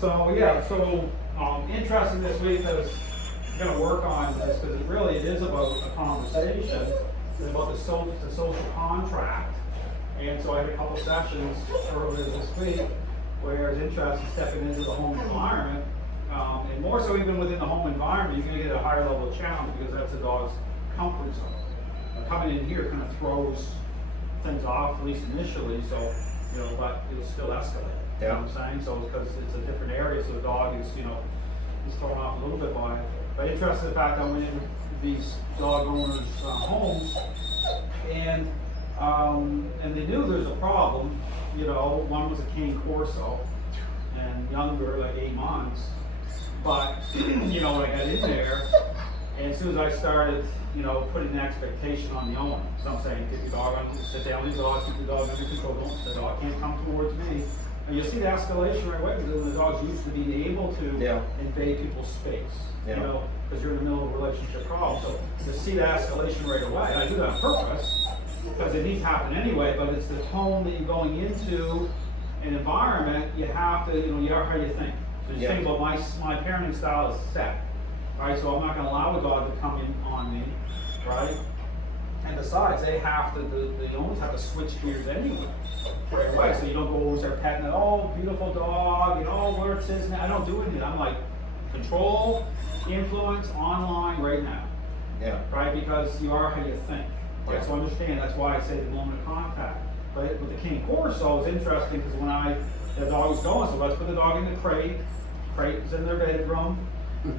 So yeah, so interesting this week because I'm going to work on this because it is about a conversation. It's about the social contract. And so I had a couple sessions earlier this week where it's interesting stepping into the home environment. And more so even within the home environment, you're going to get a higher level of challenge because that's the dog's comfort zone. Coming in here kind of throws things off, at least initially, so, you know, but it'll still escalate. You know what I'm saying? So because it's a different area, so the dog is, you know, is thrown off a little bit by it. But interesting the fact that I'm in these dog owners' homes, and they knew there's a problem. You know, one was a Cane Corso, and younger, like 8 months. But you know, when I got in there, and as soon as I started, you know, putting an expectation on the owner, so I'm saying, get your dog on, sit down with your dog, keep the dog under control. The dog can't come towards me. And you'll see the escalation right away because the dog's used to being able to invade people's space, you know, because you're in the middle of a relationship problem. So to see the escalation right away, I do that on purpose because it needs to happen anyway, but it's the tone that you're going into an environment, you have to, you know, you are how you think. So you think about my parenting style is set, right? So I'm not going to allow a dog to come in on me, right? And besides, they have to, the owners have to switch gears anyway, right away. So you don't go over and start petting it, oh, beautiful dog, you know, where it's his now. I don't do anything. I'm like, control, influence, online right now. Yeah. Right? Because you are how you think. Right? So understand, that's why I say the moment of contact. But with the Cane Corso, it's interesting because when the dog was going, so let's put the dog in the crate. Crate is in their bedroom.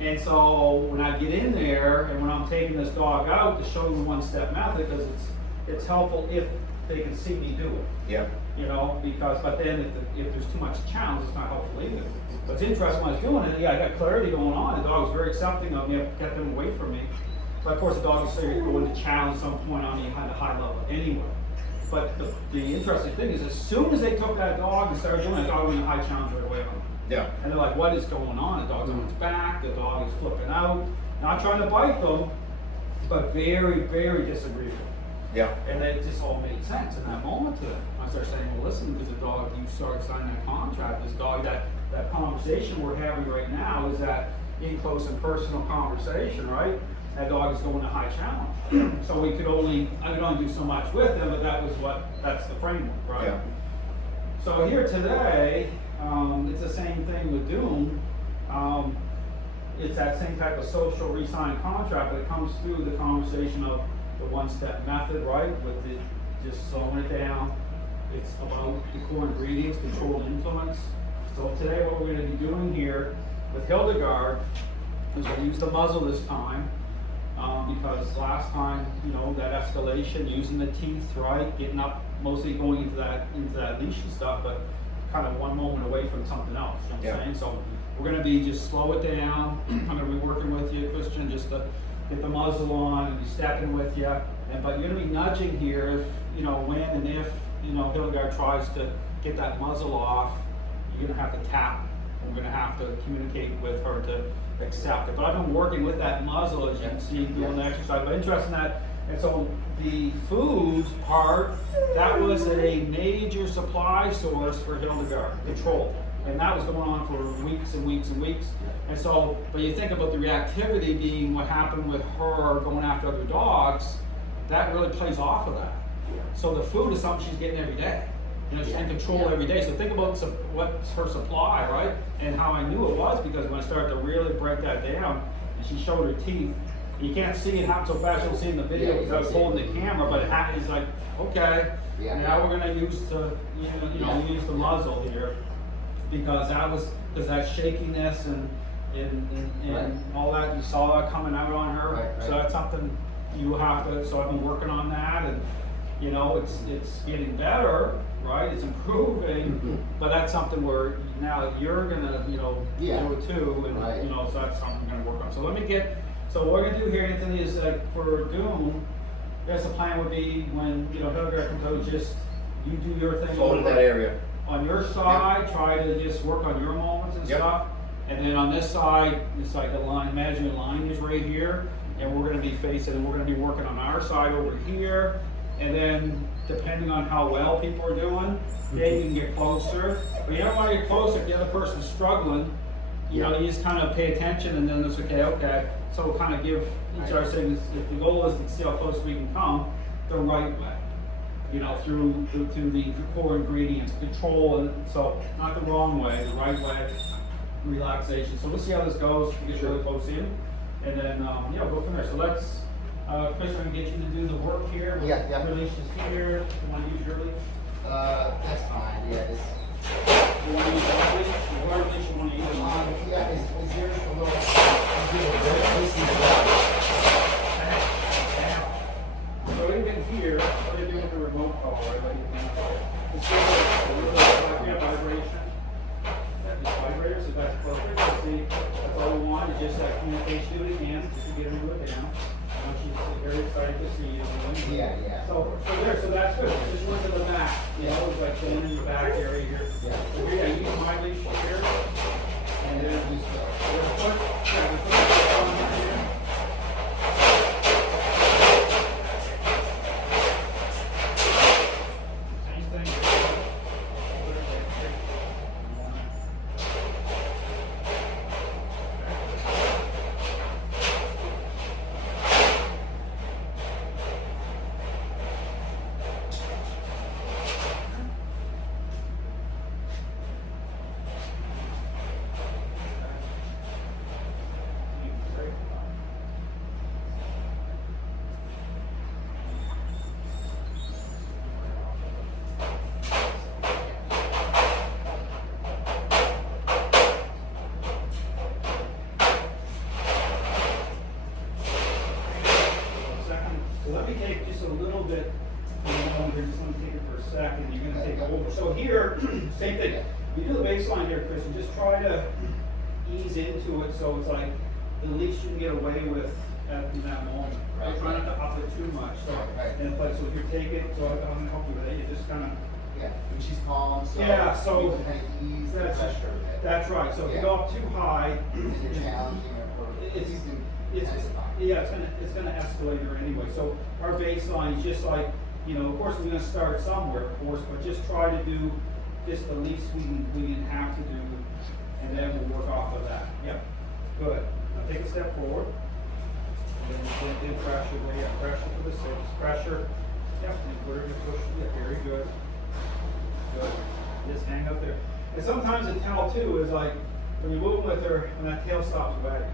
And so when I get in there and when I'm taking this dog out to show them the one-step method, because it's helpful if they can see me do it. Yeah. You know, because but then if there's too much challenge, it's not helpful either. But it's interesting when I was doing it. Yeah, I got clarity going on. The dog was very accepting of me. I kept them away from me. But of course, the dog is going to challenge some point on me at a high level anyway. But the interesting thing is, as soon as they took that dog and started doing it, the dog went in a high challenge right away on them. Yeah. And they're like, what is going on? The dog's on its back, the dog is flipping out, not trying to bite them, but very, very disagreeable. Yeah. And it just all made sense in that moment to them. I started saying, well, listen, because the dog, you started signing that contract, this dog, that conversation we're having right now is that in close and personal conversation, right? That dog is going to high challenge. So I could only do so much with them, but that's the framework, right? Yeah. So here today, it's the same thing with Doom. It's that same type of social re-sign contract that comes through the conversation of the one-step method, right? With just slowing it down. It's about the core ingredients, controlled influence. So today what we're going to be doing here with Hildegard is we'll use the muzzle this time. Because last time, you know, that escalation, using the teeth, right, getting up, mostly going into that leash and stuff, but kind of one moment away from something else. You know what I'm saying? So we're going to be just slow it down. I'm going to be working with you, Christian, just to get the muzzle on and be stepping with you. But you're going to be nudging here if, you know, when and if, you know, Hildegard tries to get that muzzle off, you're going to have to tap. We're going to have to communicate with her to accept it. But I've been working with that muzzle, as you can see, doing the exercise. But interesting that, and so the food part, that was a major supply source for Hildegard, control. And that was going on for weeks and weeks and weeks. And so, but you think about the reactivity being what happened with her going after other dogs, that really plays off of that. So the food is something she's getting every day. You know, she's in control every day. So think about what's her supply, right? And how I knew it was because when I started to really break that down, and she showed her teeth, you can't see it happen so fast. You'll see it in the video because I was holding the camera, but it happens like, okay, now we're gonna use use the muzzle here because that shakiness and all that, you saw that coming out on her. Right. So that's something you have to. So I've been working on that, and you know, it's getting better. Right, it's improving, but that's something where now you're gonna, you know, do it too, and you know, so that's something we're gonna work on. So so what we're gonna do here, Anthony, is like for Doom, I guess the plan would be when, you know, Hildegard comes out, just you do your thing. Float in that area. On your side, try to just work on your moments and stuff, and then on this side, it's like a line. Imagine a line is right here, and we're gonna be facing, and we're gonna be working on our side over here. And then, depending on how well people are doing, Okay, you can get closer, but you don't want to get closer if the other person's struggling. You know, you just kind of pay attention and then it's okay. So we'll kind of give each other things. If the goal is to see how close we can come, the right way. You know, through the core ingredients, control, and so not the wrong way, the right way, relaxation. So we'll see how this goes. We get really close in, and then yeah, we'll go from there. So let's, Chris, I'm gonna get you to do the work here. Yeah. Release is here. You want to use your leash? That's fine. Yeah. You want to use your leash? Whatever leash you want to use. Yeah. Is yours a little? So even here, what are you doing with the remote call, right? Like you can see a little bit of vibration. That is vibrator, so that's perfect. So see, that's all we want is just that communication with the hands, just to get them to it down. I want you to see, very excited to see you. Yeah. So that's good. Just look at the back. You know, it's like going in the back area here. Yeah. So here, I use my leash here. And then we put it on here. Let me take just a little bit longer, just let me take it for a second, you're gonna take over. So here, same thing, you do the baseline here, Chris, and just try to ease into it so it's like the least you can get away with in that moment. Right? Try not to up it too much. So, and so if you take it, so I'm gonna help you with it, you just kind of. Yeah, and she's calm, so yeah, so you can kind of ease the pressure a bit. That's right. So if you go up too high, and you're challenging her, it's intensifying. Yeah, it's gonna escalate her anyway. So our baseline is just like, you know, of course we're gonna start somewhere, of course, but just try to do just the least we can have to do, and then we'll work off of that. Yep. Good. Now take a step forward. And then pressure there. Yeah, pressure for the six. Pressure. Yep. And put her in push. Yeah, very good. Good. Just hang up there. And sometimes the tell too is like when you're moving with her, when that tail stops wagging.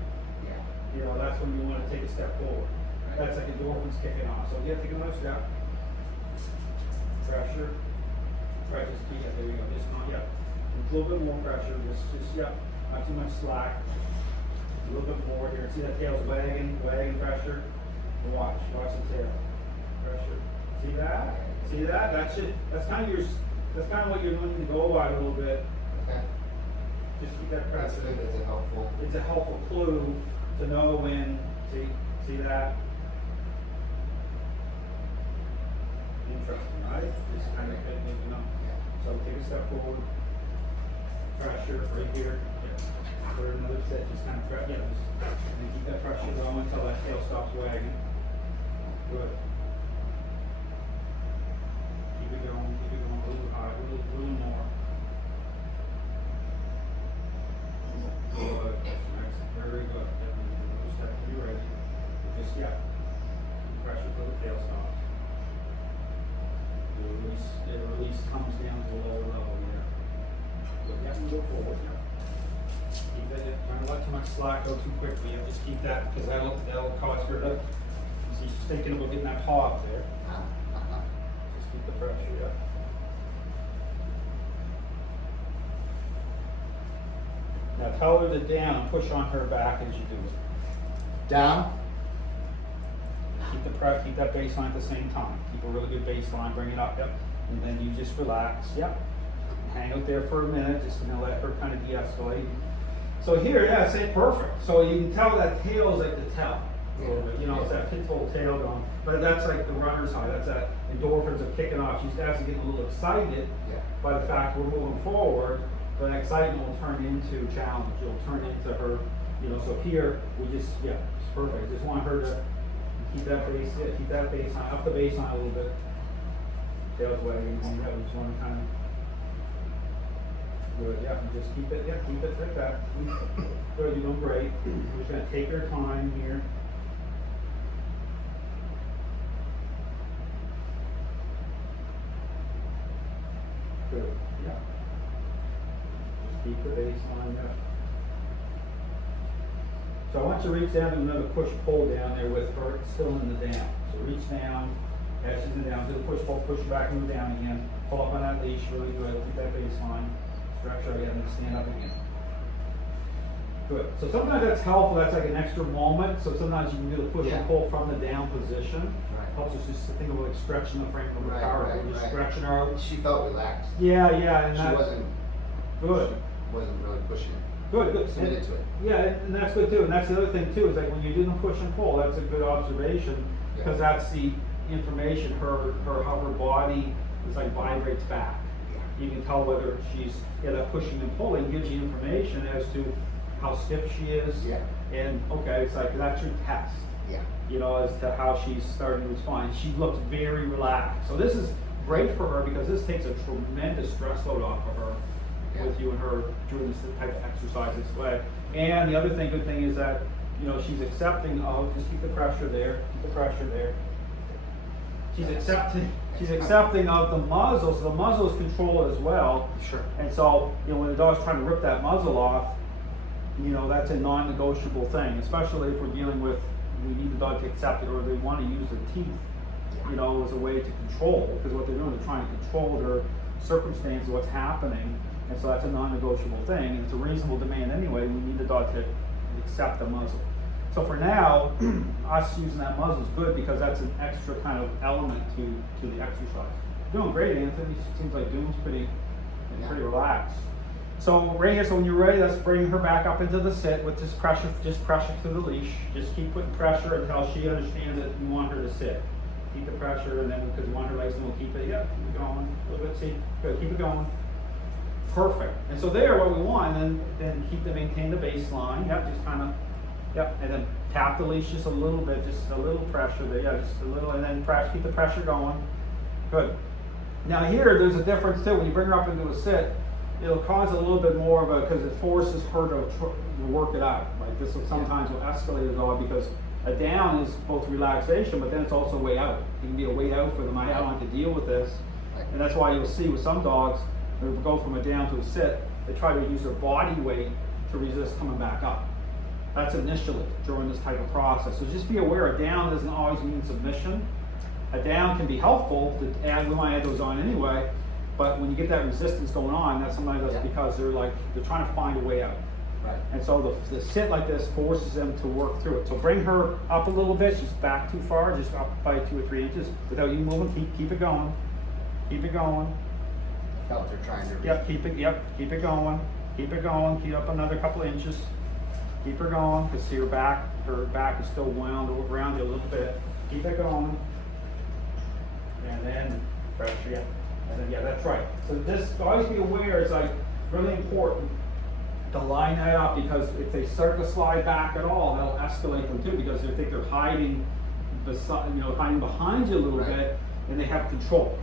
You know, that's when you want to take a step forward. Right. That's like endorphins kicking off. So yeah, take another step. Pressure. Right, just keep it. There we go. Just not yet. A little bit more pressure. Just yeah. Not too much slack. A little bit more here. See that tail's wagging pressure. And watch the tail. Pressure. See that? See that? That's kind of what you're looking to go by a little bit. Okay. Just keep that pressure. That's good. That's a helpful. It's a helpful clue to know when, see that? Interesting, right? Just kind of good to know. So take a step forward. Pressure right here. Yeah. Put another set, just kind of press, yeah, and keep that pressure going until that tail stops wagging. Good. Keep it going a little higher, a little more. Good. Excellent. Very good. Be ready. Just pressure till the tail stops. The release comes down to a lower level. Yeah. Look at and go forward. Yeah. Keep it. Don't let too much slack go too quickly. You just keep that because that'll cause her to. See, she's thinking about getting that paw up there. Just keep the pressure. Yeah. Now tell her to down and push on her back as you do it. Down. Keep that baseline at the same time. Keep a really good baseline, bring it up, yep. And then you just relax, yep. Hang out there for a minute, just to let her kind of de-escalate. So here, yeah, it's perfect. So you can tell that tail's like the tail. A little bit, you know, it's that pitbull tail going. But that's like the runner's high, that's that endorphins are kicking off. She's actually getting a little excited by the fact we're moving forward. But excitement will turn into challenge. It'll turn into her, you know. So here we just, it's perfect. Just want her to keep that baseline up the baseline a little bit. Tail's wagging. We just want to kind of Good, yeah, and just keep it like that. Good, you're doing great. We're just gonna take our time here. Good, yeah. Just keep the baseline up. So I want you to reach down and another push-pull down there with her still in the down. So reach down, as she's in the down, do the push-pull, push her back and go down again. Pull up on that leash, really good, keep that baseline. Stretch out again, and stand up again. Good. So sometimes that's helpful, that's like an extra moment. So sometimes you can do the push and pull from the down position. Right. Helps us just to think of like stretching the frame of the car, just stretching her out. She felt relaxed. Yeah, and She that, wasn't. good. She wasn't really pushing it. Good. Submitted to it. Yeah, and that's good too. And that's the other thing too, is like when you do the push and pull, that's a good observation, because that's the information, how her body is like vibrates back. You can tell whether she's, that pushing and pulling gives you information as to how stiff she is. Yeah. And okay, it's like, that's your test. Yeah. You know, as to how she's starting to respond. She looks very relaxed. So this is great for her because this takes a tremendous stress load off of her with you and her doing this type of exercise this way. And the other thing, good thing is that, you know, she's accepting of, just keep the pressure there, She's accepting of the muzzle, so the muzzle is controlled as well. Sure. And so, you know, when the dog's trying to rip that muzzle off, you know, that's a non-negotiable thing, especially if we're dealing with, we need the dog to accept it, or they want to use their teeth, you know, as a way to control, because what they're doing is trying to control their circumstance of what's happening, and so that's a non-negotiable thing, and it's a reasonable demand anyway. We need the dog to accept the muzzle. So for now, us using that muzzle is good because that's an extra kind of element to the exercise. Doing great, Anthony. Seems like Doom's pretty relaxed. So right here, so when you're ready, let's bring her back up into the sit with just pressure through the leash. Just keep putting pressure until she understands that you want her to sit. Keep the pressure, and then because you want her legs, and we'll keep it. Yep, keep it going. A little bit. See, good. Keep it going. Perfect. And so there, what we want, and then maintain the baseline. Yep, just kind of. Yep, and then tap the leash just a little bit, just a little pressure there, yeah, just a little, and then keep the pressure going. Good. Now here, there's a difference too. When you bring her up into a sit, it'll cause a little bit more of a, because it forces her to work it out. Like this will sometimes will escalate a dog, because a down is both relaxation, but then it's also a way out. It can be a way out for them. I don't want to deal with this. And that's why you'll see with some dogs, they go from a down to a sit, they try to use their body weight to resist coming back up. That's initially during this type of process. So just be aware, a down doesn't always mean submission. A down can be helpful to add, we might add those on anyway, but when you get that resistance going on, that's sometimes that's because they're trying to find a way out. Right. And so the sit like this forces them to work through it. So bring her up a little bit, she's back too far, just up by 2 or 3 inches without you moving, keep it going. Keep it going. Felt her trying to keep it going. Keep it going, keep up another couple of inches. Keep her going, because see her back is still wound around you a little bit. Keep it going. And then pressure, and then that's right. So this, always be aware, it's like really important to line that up, because if they start to slide back at all, that'll escalate them too, because they think they're hiding hiding behind you a little bit, and they have control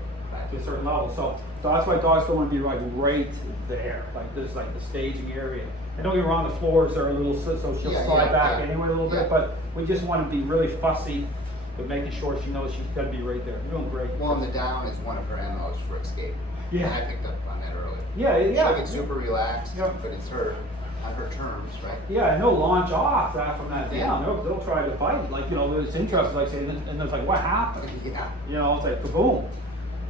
to a certain level. So that's why dogs don't want to be like right there, like this, like the staging area. And don't get me wrong, the floors are a little, so she'll slide back anyway a little bit, but we just want to be really fussy with making sure she knows she's got to be right there. You're doing great. Well, and the down is one of her MOs for escape. Yeah. And I picked up on that earlier. Yeah. She'll get super relaxed, but it's her, on her terms, right? Yeah, and they'll launch off from that down. They'll try to fight. Like, it's interesting, like saying, and it's like, what happened? Yeah. It's like, kaboom.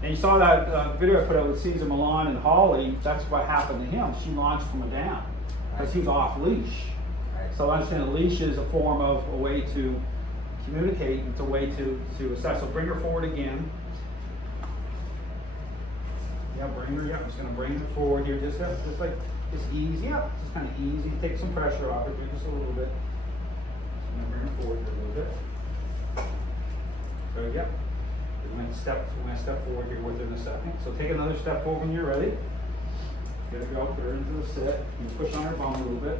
And you saw that video I put out with Caesar Milan and Holly. That's what happened to him. She launched from a down because he was off leash. Right. So I understand a leash is a form of a way to communicate. It's a way to assess. So bring her forward again. Yeah, bring her. Yeah, I'm just going to bring her forward here. Just easy. Yeah, just kind of easy. Take some pressure off her. Just a little bit. Just going to bring her forward here a little bit. So yeah. We're going to step forward here with her in a second. So take another step forward when you're ready. Get her go, put her into the sit. You push on her bum a little bit.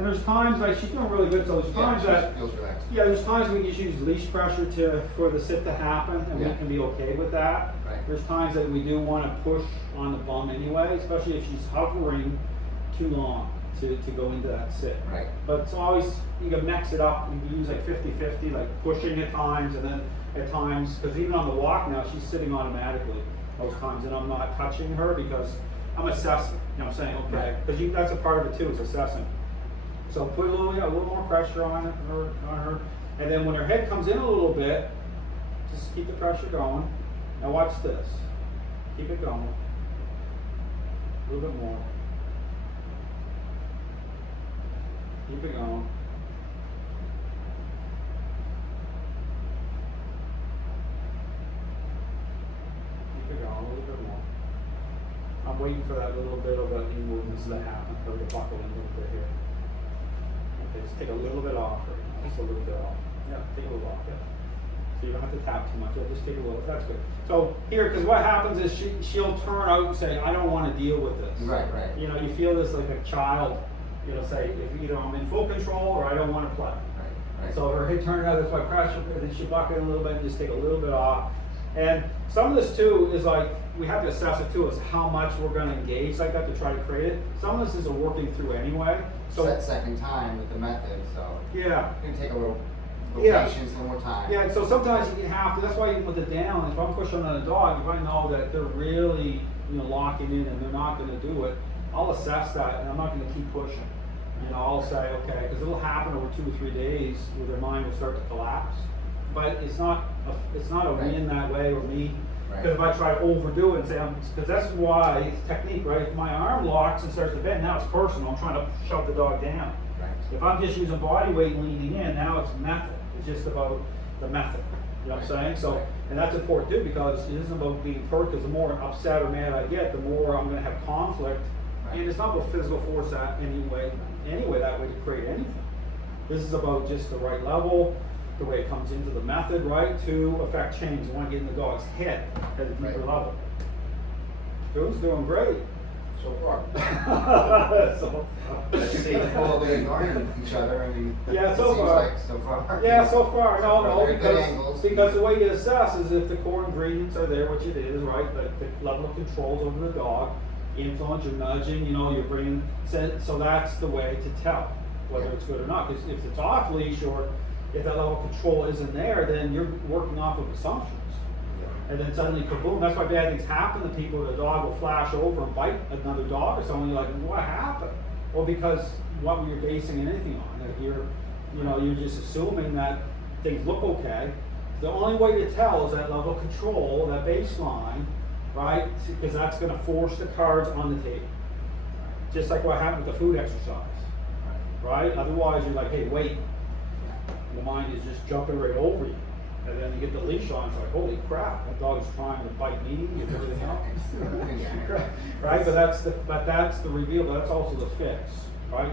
And there's times, like, she's doing really good, so there's times that, She feels relaxed. yeah, there's times we just use leash pressure for the sit to happen, and we Yeah. can be okay with that. Right. There's times that we do wanna push on the bum anyway, especially if she's hovering too long to go into that sit. Right. But it's always, you can mix it up, you can use like 50-50, like pushing at times, and then at times, because even on the walk now, she's sitting automatically most times, and I'm not touching her because I'm assessing, you know what I'm saying, okay? Because that's a part of it too, is assessing. So put a little more pressure on her, and then when her head comes in a little bit, just keep the pressure going. Now watch this. Keep it going. A little bit more. Keep it going. Keep it going a little bit more. I'm waiting for that little bit of a movements that happen, for her to buckle in a little bit here. Okay, just take a little bit off right now, just a little bit off. Yeah, take a little off, yeah. So you don't have to tap too much, yeah, just take a little, that's good. So here, because what happens is she'll turn out and say, I don't want to deal with this. Right, right. You know, you feel this like a child, you know, say, if either I'm in full control or I don't want to play. Right, right. So her head turned out, that's why pressure, and then she bucket a little bit and just take a little bit off. And some of this too is like, we have to assess it too, is how much we're going to engage like that to try to create it. Some of this is a working through anyway. So Set second time with the method, so yeah. you can take a little Yeah. patience, a little more time. Yeah, so sometimes you have to, that's why you put it down. If I'm pushing on a dog, if I know that they're really, you know, locking in and they're not gonna do it, I'll assess that and I'm not gonna keep pushing. You know, I'll say, okay, because it'll happen over 2 or 3 days where their mind will start to collapse. But it's not a Right. win that way or me. Right. Because if I try to overdo it and say, because that's why it's technique, right? If my arm locks and starts to bend, now it's personal. I'm trying to shove the dog down. Right. If I'm just using body weight and leaning in, now it's method. It's just about the method. You know what I'm saying? So, Right. and that's important too, because it isn't about being perfect, because the more upset or mad I get, the more I'm gonna have conflict. Right. And it's not about physical force that anyway that way to create anything. This is about just the right level, the way it comes into the method, right, to affect change. You wanna get in the dog's head at a deeper Right. level. Joe's doing great. So far. So Let's see, well, they're ignoring each other, I mean, Yeah, it so seems far. like so far. Yeah, so far, no, They're good because angles. the way you assess is if the core ingredients are there, which it is, right? The level of controls over the dog, influence, you're nudging, you know, you're bringing, so that's the way to tell whether it's good or not. Because if it's off leash or if that level of control isn't there, then you're working off of assumptions. And then suddenly kaboom, that's why bad things happen to people. The dog will flash over and bite another dog or someone. You're like, what happened? Well, because what were you basing anything on? That you're just assuming that things look okay. The only way to tell is that level of control, that baseline, right? Because that's going to force the cards on the table. Just like what happened with the food exercise, right? Otherwise, you're like, hey, wait. The mind is just jumping right over you. And then you get the leash on, it's like, holy crap, that dog is trying to bite me and everything else. Right, but that's the reveal, but that's also the fix, right?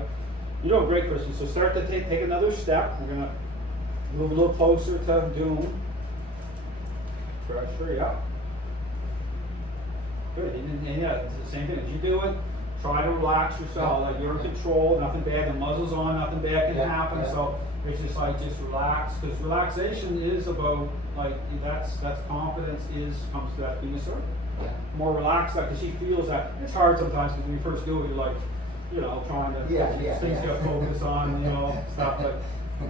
You're doing great, Christian. So start to take another step. We're gonna move a little closer to doom. Pressure, yeah. Good, and yeah, it's the same thing, as you do it, try to relax yourself, like you're in control, nothing bad, the muzzle's on, nothing bad can Yeah, happen, yeah. so it's just like, just relax, because relaxation is about, like, that's confidence comes to that being assertive. Yeah. More relaxed, like, because she feels that, it's hard sometimes, because when you first do it, you're like, you know, trying to, things you gotta focus on, you know, stuff,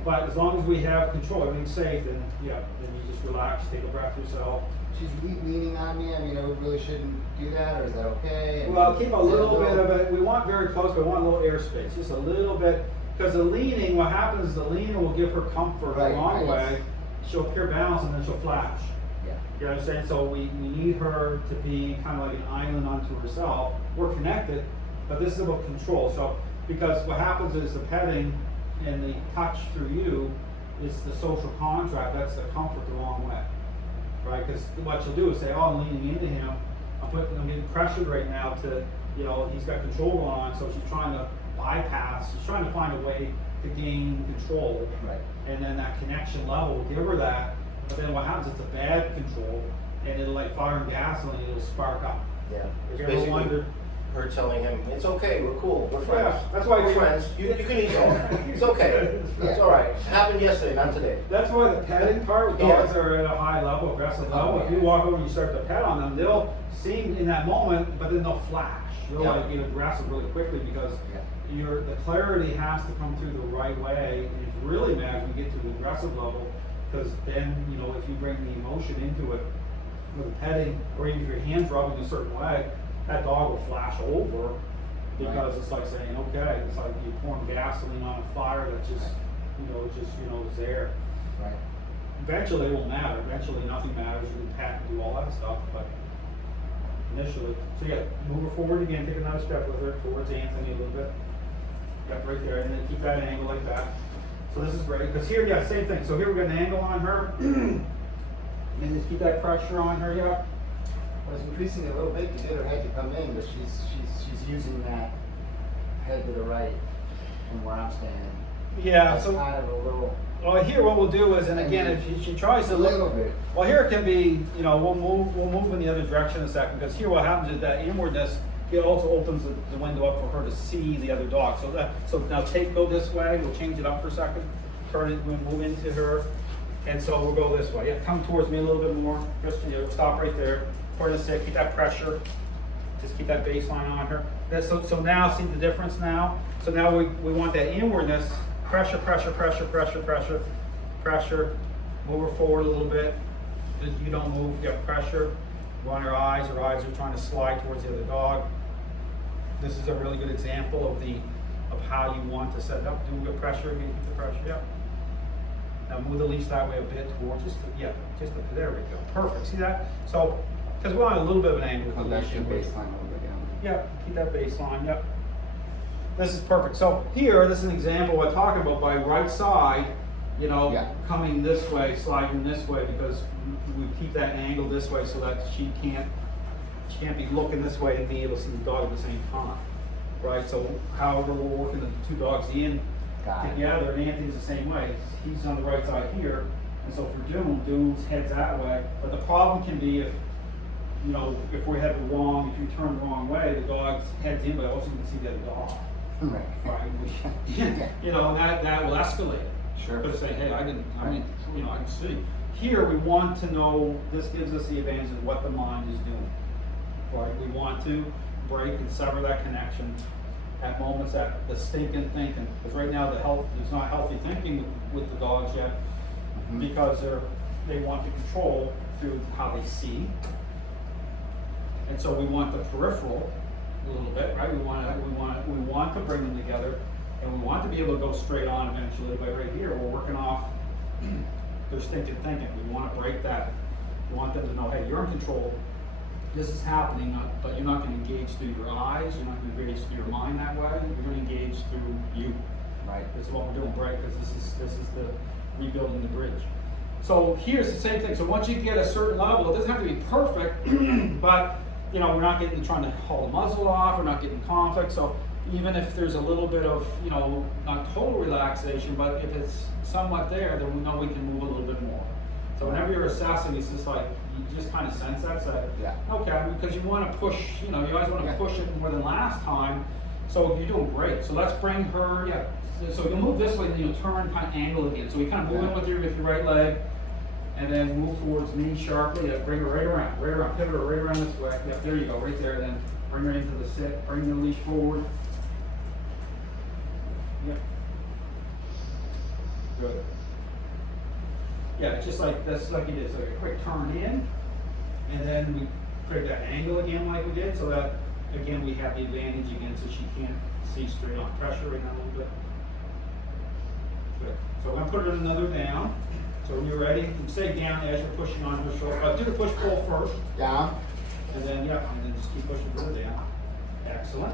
but as long as we have control, everything's safe, then, yeah, then you just relax, take a breath yourself. She's leaning on me, I mean, I really shouldn't do that, or is that okay? And Well, keep a little yeah, bit of it, we want very close, but we want a little airspace, just a little bit, because the leaning, what happens is the leaning will give her comfort Right, a long right. way, she'll appear balanced and then she'll flash. Yeah. You understand? So we need her to be kind of like an island unto herself. We're connected, but this is about control. So, because what happens is the petting and the touch through you is the social contract, that's the comfort the wrong way. Right? Because what she'll do is say, oh, I'm leaning into him, I'm getting pressured right now to, you know, he's got control going on, so she's trying to bypass, she's trying to find a way to gain control. Right. And then that connection level will give her that, but then what happens, it's a bad control, and it'll like fire and gasoline, it'll spark up. Yeah. You ever wonder, her telling him, it's okay, we're cool, we're friends. Yeah, that's why we're you- friends. You can ease off. It's okay. It's all right. It happened yesterday, not today. That's why the petting part, Yeah. dogs are at a high level, aggressive level. If you walk over and you start to pet on them, they'll seem in that moment, but then they'll flash. They'll Yeah. like get aggressive really quickly because the clarity has to come through the right way. And it really matters when you get to the aggressive level, because then, you know, if you bring the emotion into it with petting, or even if your hand's rubbing a certain way, that dog will flash over because it's like saying, okay, it's like you're pouring gasoline on a fire that's just, is there. Right. Eventually it won't matter. Eventually nothing matters. You can pat and do all that stuff, but initially. So yeah, move her forward again, take another step with her towards Anthony a little bit. Yep, right there, and then keep that angle like that. So this is great, because here, yeah, same thing. So here we got an angle on her. And just keep that pressure on her, yeah. I was increasing it a little bit to get her head to come in, but she's using that head to the right from where I'm standing. Yeah, That's so kind of a little. well, here what we'll do is, and again, if she tries to A look, little bit. well, here it can be, you know, we'll move in the other direction in a second, because here what happens is that inwardness, it also opens the window up for her to see the other dog. So now go this way, we'll change it up for a second, turn it, we'll move into her, and so we'll go this way. Yeah, come towards me a little bit more, just, you know, stop right there. We're gonna say, keep that pressure, just keep that baseline on her. So now, see the difference now? So now we want that inwardness, pressure, move her forward a little bit. Just, you don't move, you have pressure. Go on her eyes are trying to slide towards the other dog. This is a really good example of how you want to set it up. Do good pressure, again, keep the pressure, yeah. Now move the leash that way a bit towards, there we go, perfect, see that? So, because we're on a little bit of an angle. Come back to the baseline a little bit down. Yeah, keep that baseline, yep. This is perfect. So here, this is an example I'm talking about by right side, you know, coming this way, sliding this way, because we keep that angle this way so that she can't be looking this way and be able to see the dog at the same time, right? So however we're working the two dogs in together, and Anthony's the same way. He's on the right side here, and so for Dune's heads that way. But the problem can be if, you know, if we have the wrong, if you turn the wrong way, the dog's head's in, but also you can see the other dog. Right. You know, that will escalate. Sure. But say, hey, I can see. Here we want to know, this gives us the advantage of what the mind is doing. Right? We want to break and sever that connection at moments that the stinking thinking. Because right now there's not healthy thinking with the dogs yet, because they want to control through how they see. And so we want the peripheral a little bit, right? We want to bring them together, and we want to be able to go straight on eventually. But right here, we're working off their stinking thinking. We want to break that. We want them to know, hey, you're in control. This is happening, but you're not going to engage through your eyes. You're not going to engage through your mind that way. You're going to engage through you. Right. This is what we're doing, break, because this is the rebuilding the bridge. So here's the same thing. So once you get a certain level, it doesn't have to be perfect, but you know, we're not trying to haul the muzzle off, we're not getting conflict. So even if there's a little bit of, you know, not total relaxation, but if it's somewhat there, then we know we can move a little bit more. So whenever you're assessing, it's just like, you just kind of sense that, so, okay, because you want to push, you know, you always want to push it more than last time. So you're doing great. So let's bring her, so you'll move this way, and then you'll turn, kind of angle again. So we kind of move in with your right leg, and then move towards me sharply. Bring her right around, pivot her right around this way. Yep, there you go, right there. And then bring her into the sit, bring the leash forward. Yep. Good. Yeah, it's just like this, like it is. Like a quick turn in, and then we create that angle again like we did, so that, again, we have the advantage again, so she can't see straight on. Pressure right now a little bit. Good. So I'm going to put her another down. So when you're ready, you can stay down as you're pushing on her shoulder. Do the push-pull first. Down. And then, and then just keep pushing her down. Excellent.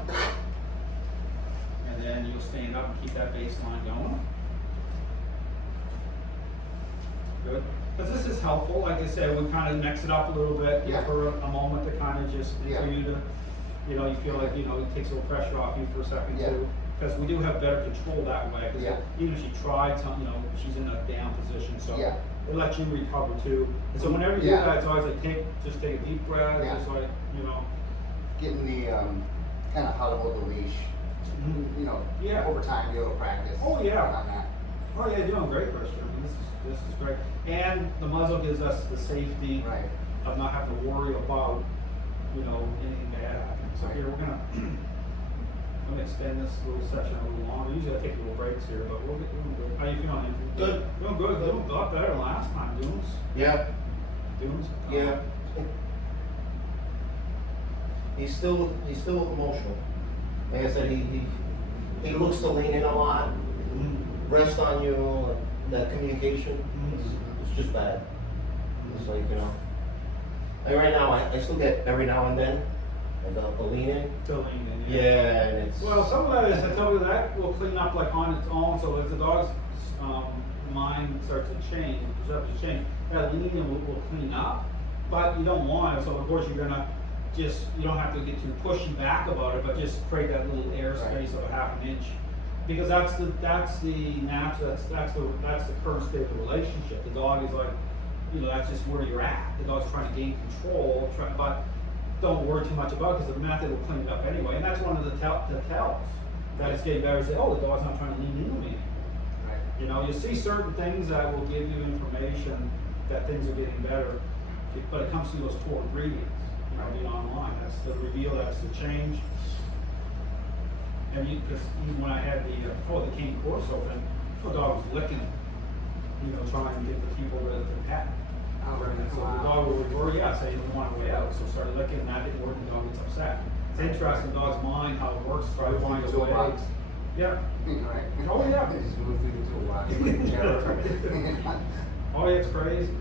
And then you'll stand up and keep that baseline going. Good. Because this is helpful. Like I said, we kind of mix it up a little bit. Give her a moment to kind of just, for you to, you know, you feel like, you know, it takes a little pressure off you for a second too. Because we do have better control that way. Because even if she tried something, you know, she's in a down position, so it lets you recover too. And so whenever you do that, it's always like just take a deep breath, just like, you know. Getting the kind of how to hold the leash. You know, Yeah. over time, be able to practice. Oh, yeah. On that. Oh, yeah, you're doing great, Christian. I mean, this is great. And the muzzle gives us the safety Right. of not having to worry about, anything bad happening. So here, I'm gonna extend this little section a little longer. Usually I take little breaks here, but we'll get doing good. How you feeling, Anthony? Good. Doing good. Doing a lot better than last time. Dunes. Yeah, Dunes. he's still emotional. Like I said, he looks to lean in a lot, rest on you, that communication, it's just bad. It's like, like right now, I still get every now and then, like a lean in. Still leaning. Yeah, and it's. Well, some of that is, I tell you, that will clean up like on its own, so as the dog's mind starts to change, perception change, that leaning will clean up, but you don't want it, so of course you're gonna you don't have to get too pushy back about it, but just create that little air space of a half an inch. Because that's the natural, that's the current state of the relationship. The dog is like, that's just where you're at. The dog's trying to gain control, but don't worry too much about it because the method will clean it up anyway. And that's one of the tells that it's getting better. Say, oh, the dog's not trying to lean into me. Right. You see certain things that will give you information that things are getting better, but it comes through those core ingredients. Being online, that's the reveal, that's the change. And because even when I had the King course open, the dog was licking, trying to get the people to pet. And so the dog would worry, say he didn't want to way out, so started licking, and that didn't work, and the dog gets upset. It's interesting, the dog's mind, how it works, try to find a way. Yeah. Right. Oh, yeah. Just move through the toolbox. Oh, yeah, it's crazy.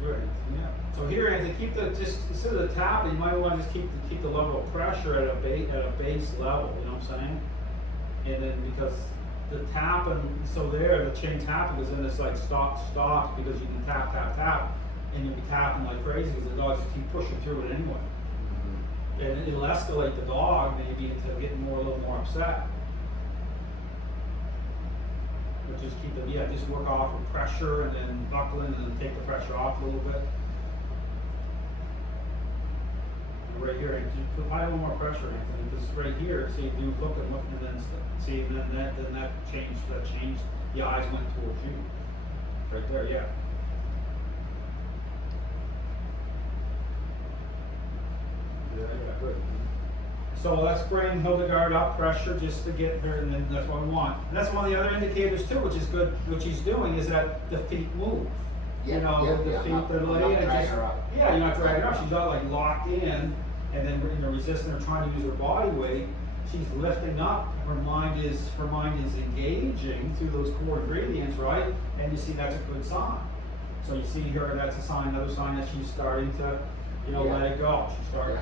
Good, yeah. So here, Anthony, just instead of the tap, you might want to just keep the level of pressure at a base level. You know what I'm saying? And then because the tapping, so there, the chain tapping is in this like stop because you can tap, and you'll be tapping like crazy because the dogs just keep pushing through it anyway. And it'll escalate the dog maybe into getting a little more upset. But just just work off with pressure and then buckling and then take the pressure off a little bit. And right here, just apply a little more pressure, Anthony, because right here, see, you look and then see, and then that changed, the eyes went towards you. Right there, yeah. Yeah, good. So let's bring Hildegard up pressure just to get her, and then that's what we want. And that's one of the other indicators too, which is good, which he's doing, is that the feet move. The feet, they're laying, you're not dragging her up. She's not like locked in, and then resisting or trying to use her body weight. She's lifting up. Her mind is engaging through those core ingredients, right? And you see that's a good sign. So you see her, that's a sign, another sign that she's starting to, let it go. She's starting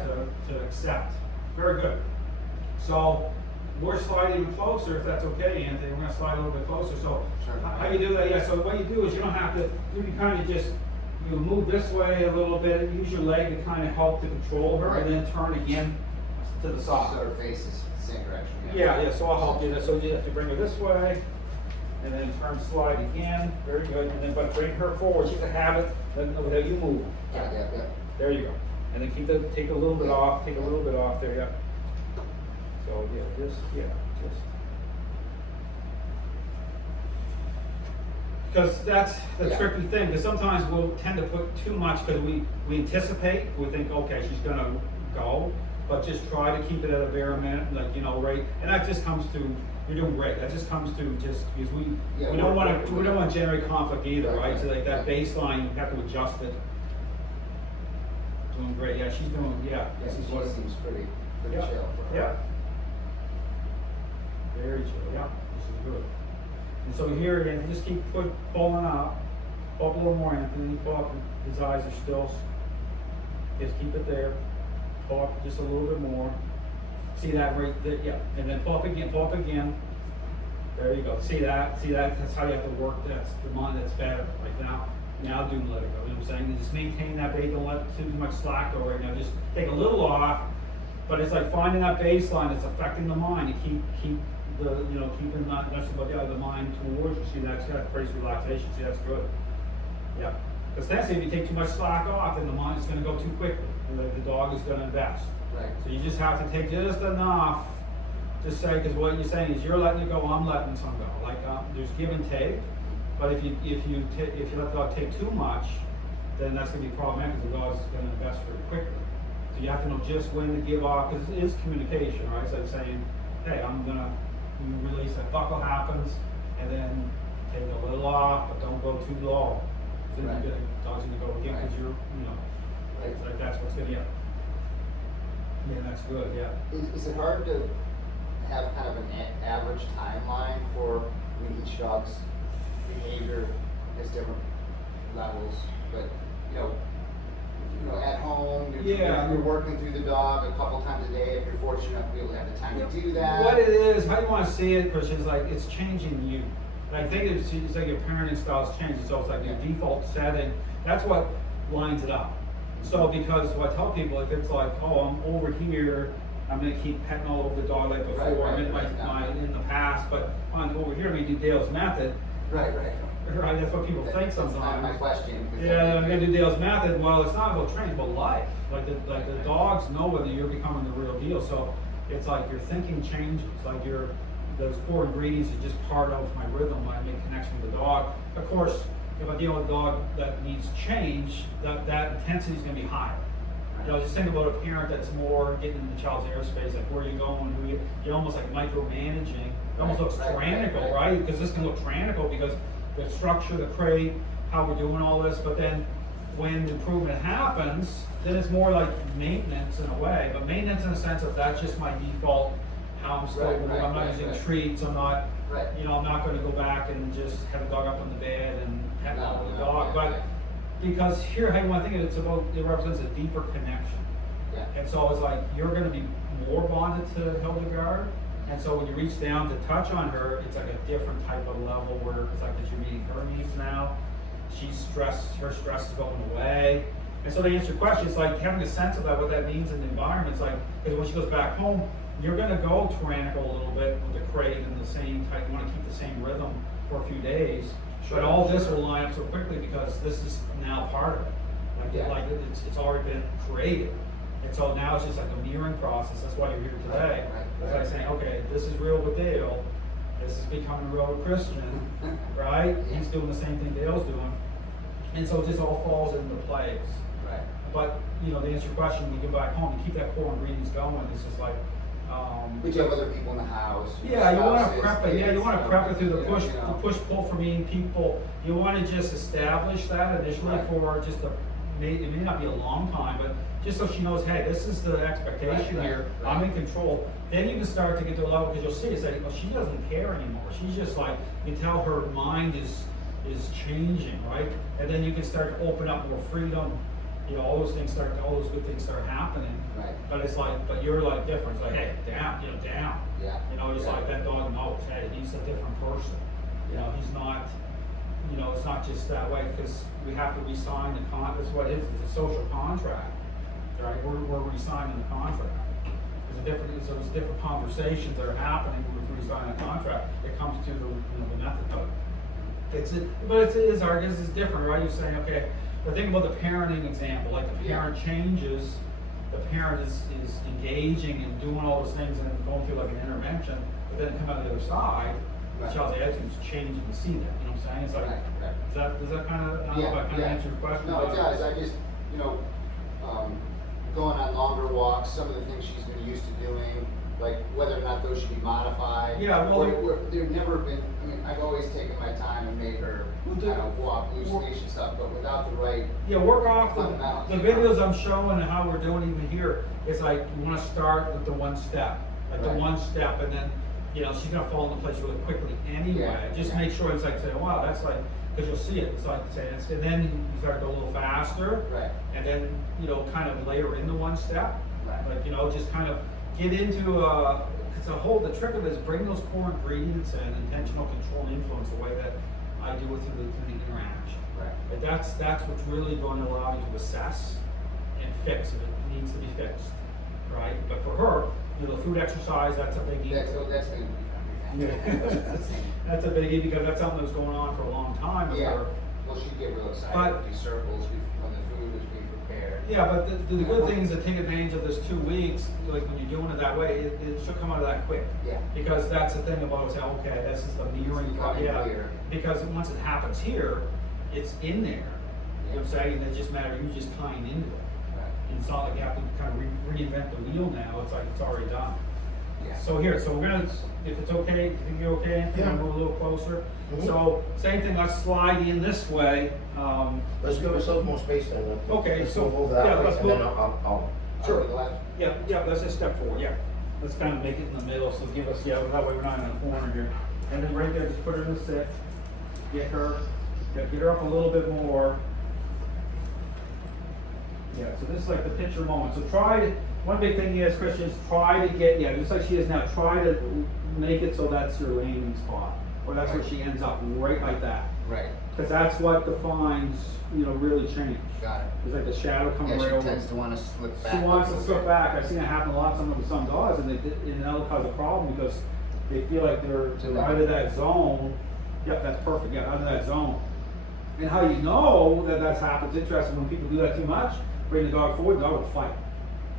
to accept. Very good. So we're sliding even closer, if that's okay, Anthony. We're going to slide a little bit closer. So how you do that? Yeah. So what you do is you don't have to. You can kind of just move this way a little bit. Use your leg to kind of help to control her, and then turn again to the side. So her face is the same direction. Yeah. So I'll help you. So you have to bring her this way, and then turn, slide again. Very good. And then but bring her forward. She's a habit that you move. Yeah. There you go. And then take a little bit off. Take a little bit off there. Yeah. So just. Because that's the tricky thing. Because sometimes we'll tend to put too much because we anticipate. We think, okay, she's gonna go, but just try to keep it at a bare minimum, right. And that just comes to you're doing great. That just comes to just because we don't want to generate conflict either, right? So like that baseline, you have to adjust it. Doing great. Yeah, she's doing. Yeah, this is what seems pretty chill for her. Yeah. Very chill. Yeah, this is good. And so here again, just keep pulling up a little more, Anthony. Pull up. His eyes are still. Just keep it there. Pull up just a little bit more. See that right there? Yeah. And then pull up again. Pull up again. There you go. See that? That's how you have to work. That's the mind. That's better. Like now. Now do let it go. You know what I'm saying? And just maintain that base. Don't let too much slack go right now. Just take a little off. But it's like finding that baseline that's affecting the mind. You keep the keeping not just about the mind towards you. See that's got pretty relaxation. See that's good. Yeah. Because that's if you take too much slack off, then the mind is going to go too quickly. And the dog is going to invest. Right. So you just have to take just enough to say, because what you're saying is you're letting it go, I'm letting some go. Like there's give and take, but if you let the dog take too much, then that's going to be problematic because the dog's going to invest very quickly. So you have to know just when to give off, because it is communication, right? So it's saying, hey, I'm going to release, that buckle happens, and then take a little off, but don't go too low. So Right. the dog's going to go again because Right. it's like that's what's going to get. Yeah, that's good, yeah. Is it hard to have kind of an average timeline for, I mean, each dog's behavior has different levels, but, at home, Yeah. you're working through the dog a couple times a day, if you're fortunate enough to be able to have the time to do that. What it is, how you want to see it, Christian, is like it's changing you. And I think it's like your parenting style's changing, so it's like your default setting. That's what lines it up. So because what I tell people, if it's like, oh, I'm over here, I'm gonna keep petting all over the dog like before, Right, I'm in right. in the past, but on over here, we do Dale's method. Right. Right, that's what people think That's sometimes. my question. Yeah, I'm gonna do Dale's method. Well, it's not about training, but life. Like the dogs know whether you're becoming the real deal. So it's like your thinking changes. Like those core ingredients are just part of my rhythm when I make connection with the dog. Of course, if I deal with a dog that needs change, that intensity is gonna be higher. Just think about a parent that's more getting into the child's airspace, like where you going, you're almost like micromanaging. It almost looks tyrannical, right? Because this can look tyrannical because the structure, the crate, how we're doing all this, but then when improvement happens, then it's more like maintenance in a way, but maintenance in the sense of that's just my default, how I'm still, I'm not using treats, I'm not, I'm not gonna go back and just have a dog up on the bed and pet the dog, but because here, how you wanna think of it, it represents a deeper connection. Yeah. And so it's like, you're gonna be more bonded to Hildegard. And so when you reach down to touch on her, it's like a different type of level where it's like that you're meeting her needs now. Her stress is going away. And so to answer your question, it's like having a sense of that, what that means in the environment. It's like, because when she goes back home, you're gonna go tyrannical a little bit with the crate and the same type, you wanna keep the same rhythm for a few days. But all this will line up so quickly because this is now part of it. Like it's already been created. And so now it's just like a mirroring process. That's why you're here today. It's like saying, okay, this is real with Dale. This is becoming real with Christian, right? He's doing the same thing Dale's doing. And so it just all falls into place. Right. But, to answer your question, when you go back home, you keep that core ingredients going. It's just like, But you have other people in the house. yeah, you want to spouses, prep it. Yeah, you want to prep it through the push, you know. the push-pull for meeting people. You want to just establish that initially for just it may not be a long time, but just so she knows, hey, this is the expectation here. I'm in control. Then you can start to get to a level because you'll see it's like, well, she doesn't care anymore. She's just like, you can tell her mind is changing, right? And then you can start to open up more freedom. All those good things start happening. Right. But it's like, but you're like different. It's like, hey, down. Yeah. Just like that dog knows, hey, he's a different person. He's not, it's not just that way because we have to re-sign the that's what it is. It's a social contract, right? We're re-signing the contract. There's different conversations that are happening with re-signing the contract. It comes to the method of it. But it is hard because it's different, right? You're saying, okay, the thing about the parenting example, like the parent changes, the parent is engaging and doing all those things and going through like an intervention, but then come out the other side, the child's attitude's changing to see that, you know what I'm saying? It's like, does that kind of, I don't know if I kind of answer your question? No, it does. I just, going on longer walks, some of the things she's been used to doing, like whether or not those should be modified. Yeah, well, they've never been, I've always taken my time and made her kind of walk loose leash and stuff, but without the right. Yeah, work off the fundamentals. videos I'm showing and how we're doing even here. It's like you want to start with the one step, the one step, and then she's gonna fall into place really quickly anyway. Just make sure it's like saying, wow, that's like, because you'll see it. It's like saying, and then you start to go a little faster, and then kind of layer in the one step, like just kind of get into the trick of it is bring those core ingredients and intentional control and influence the way that I do it through the interaction. But that's what's really going to allow you to assess and fix if it needs to be fixed, right? But for her, the food exercise, that's a biggie. That's going to be That's a biggie because that's something that's going on for a long time with her. Well, she'd get real excited But- with these circles when the food was being prepared. Yeah, but the good thing is to take advantage of this 2 weeks, like when you're doing it that way, it should come out of that quick. Yeah. Because that's the thing about saying, okay, this is the mirroring, Becoming yeah. clear. Because once it happens here, it's in there. You know what I'm saying? It just matters, you just tying into it. Right. And it's not like you have to kind of reinvent the wheel now, it's like it's already done. Yeah. So here, so we're gonna, if it's okay, you think you're okay, Anthony? Yeah. Move a little closer. Mhm. So, same thing, let's slide in this way. Let's give ourselves more space then. Okay, Let's so- move that yeah, way, let's and then move- I'll. Sure. To the left. Yeah, let's just step forward, yeah. Let's kind of make it in the middle, so give us, that way we're not in the corner here. And then right there, just put her in the sit. Get her up a little bit more. Yeah, so this is like the picture moment. So one big thing is, Christian, is try to get, just like she is now, try to make it so that's your landing spot. Or that's where she ends up, right like that. Right. Because that's what defines, really change. Got it. It's like the shadow coming Yeah, right she over. tends to want to slip back. She wants to a slip little back. I've seen it happen a lot with some dogs, and that'll cause a problem because they feel like they're out of that zone. Yep, that's perfect. Yeah, out of that zone. And how you know that that's happened? It's interesting when people do that too much. Bring the dog forward, the dog will fight.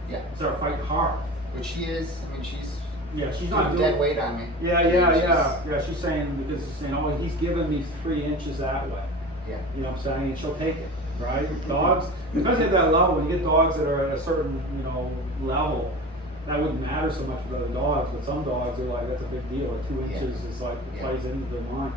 bit. Yeah. Start fighting hard. Which she is, she's Yeah, she's not doing doing. dead weight on me. Yeah. She's saying because she's saying, oh, he's giving me 3 inches that way. Yeah. You know what I'm saying? And she'll take it, right? Dogs, because at that level, when you get dogs that are at a certain, level, that wouldn't matter so much with other dogs, but some dogs are like, that's a big deal. Like 2 inches is like, it plays into their mind.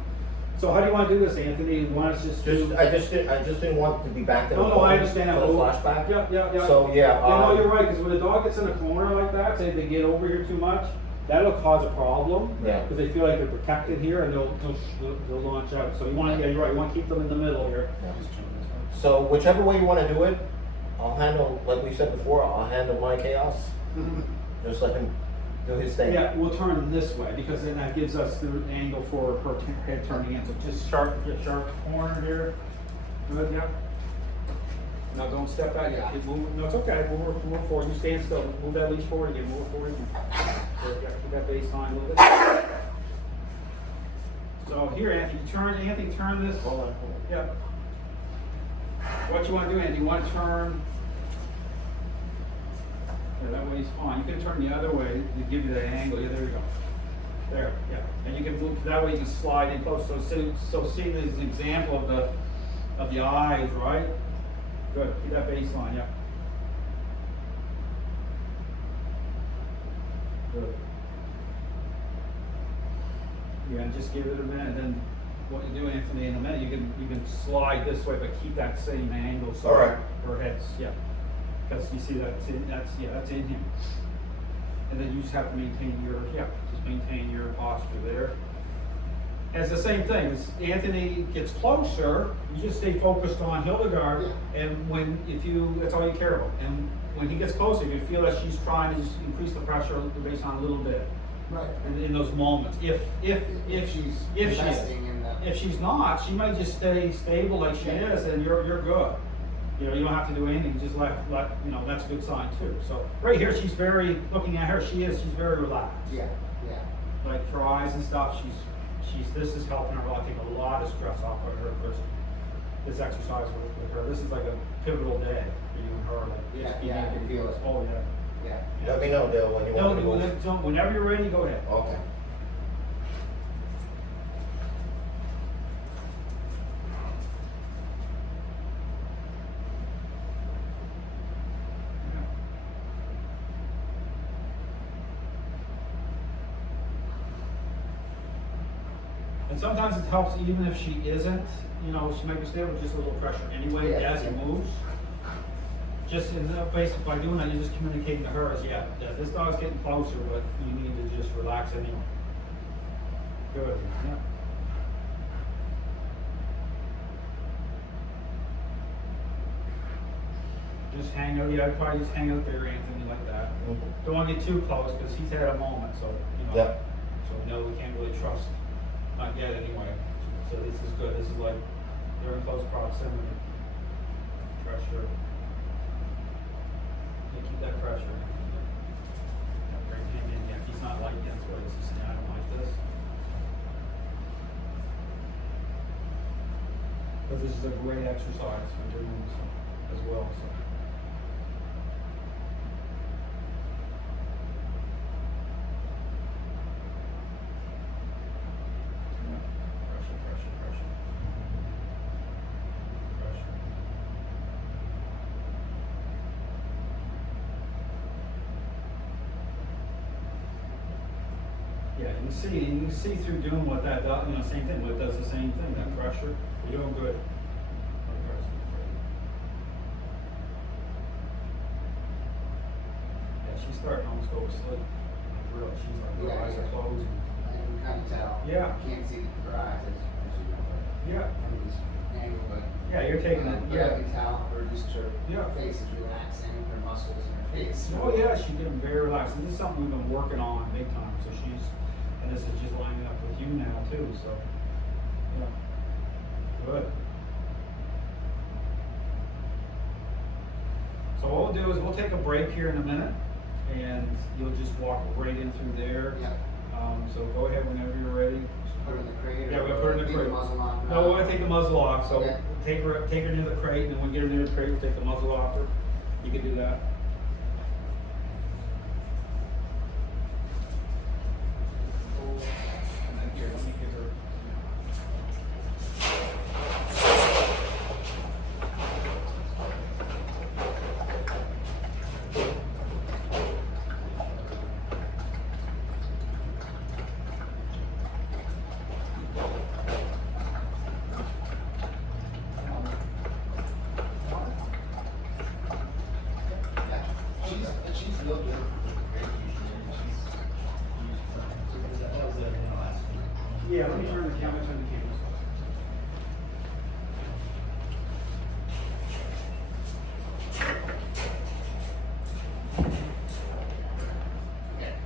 So how do you want to do this, Anthony? You want us just do? I just didn't want to be back in the No, corner I understand that. for the flashback. Yeah. So, yeah, No, you're right, because when a dog gets in a corner like that, say they get over here too much, that'll cause a problem. Yeah. Because they feel like they're protected here and they'll launch out. So you want to, you're right, you want to keep them in the middle here. Yeah. So whichever way you want to do it, I'll handle, like we said before, I'll handle my chaos. Just let him do his thing. Yeah, we'll turn this way because then that gives us the angle for her head turning in. So just get sharp corner here. Good, yep. Now don't step back yet. Move, no, it's okay. Move forward. You stand still. Move that leash forward again. Move forward again. Good, yeah, keep that baseline a little bit. So here, Anthony, turn this. Hold on. Yep. What you want to do, Anthony? You want to turn. Yeah, that way he's fine. You can turn the other way to give you that angle. Yeah, there you go. There, yeah. And you can move that way. You can slide in close. So see this is an example of the eyes, right? Good. Keep that baseline. Yeah. Good. Yeah, and just give it a minute. Then what you do, Anthony, in a minute, you can slide this way, but keep that same angle. So All right. her head's because you see that's in him. And then you just have to maintain your posture there. And it's the same thing. As Anthony gets closer, you just stay focused on Hildegard, and that's all you care about. And when he gets closer, you feel that she's trying to just increase the pressure based on a little bit. Right. And in those moments, if she's investing in the. if she's not, she might just stay stable like she is, and you're good. You don't have to do anything. Just let that's a good sign too. So right here, she's looking at her. She's very relaxed. Yeah. Like her eyes and stuff. This is helping her take a lot of stress off of her. This exercise with her. This is like a pivotal day for you and her. Like, Yeah, I can feel it. Oh yeah. Yeah. Let me know, Dale, when you want to move. No, whenever you're ready, go ahead. Okay. And sometimes it helps even if she isn't, she might be stable, just a little pressure anyway as he moves. Just in the base, by doing that, you're just communicating to her as, this dog's getting closer, but you need to just relax anyway. Good, yeah. Just hang out, I'd probably just hang out there, Anthony, like that. Don't want to get too close, because he's had a moment, so, Yeah. So no, we can't really trust, not yet anyway. So this is good, this is like, they're in close proximity. Pressure. Yeah, keep that pressure. Bring him in, if he's not like that, that's why he's just down like this. But this is a great exercise for doing so as well, so. Pressure, pressure, pressure. Pressure. Yeah, you can see through doing what that does, you know, same thing, what it does the same thing, that pressure, you're doing good. Yeah, she's starting to almost go to sleep, like really, she's like, her Yeah, eyes are yeah. closed. I can kind of tell. Yeah. You can't see her eyes as you know, Yeah, from this angle, but. yeah, you're taking it, But I yeah. can tell her just her Yeah. face is relaxing, her muscles in her face. Oh yeah, she's getting very relaxed, and this is something we've been working on big time, so she's, and this is just lining up with you now too, so, yeah. Good. So what we'll do is we'll take a break here in a minute, and you'll just walk right in through there. Yep. So go ahead whenever you're ready. Put her in the crate. Yeah, we'll put her in the leave crate. muzzle on. No, we're gonna take the muzzle off, so Okay. take her near the crate, and then when we get her near the crate, we'll take the muzzle off her. You can do that. And then here, let me give her. She's real good. Yeah, let me turn the camera,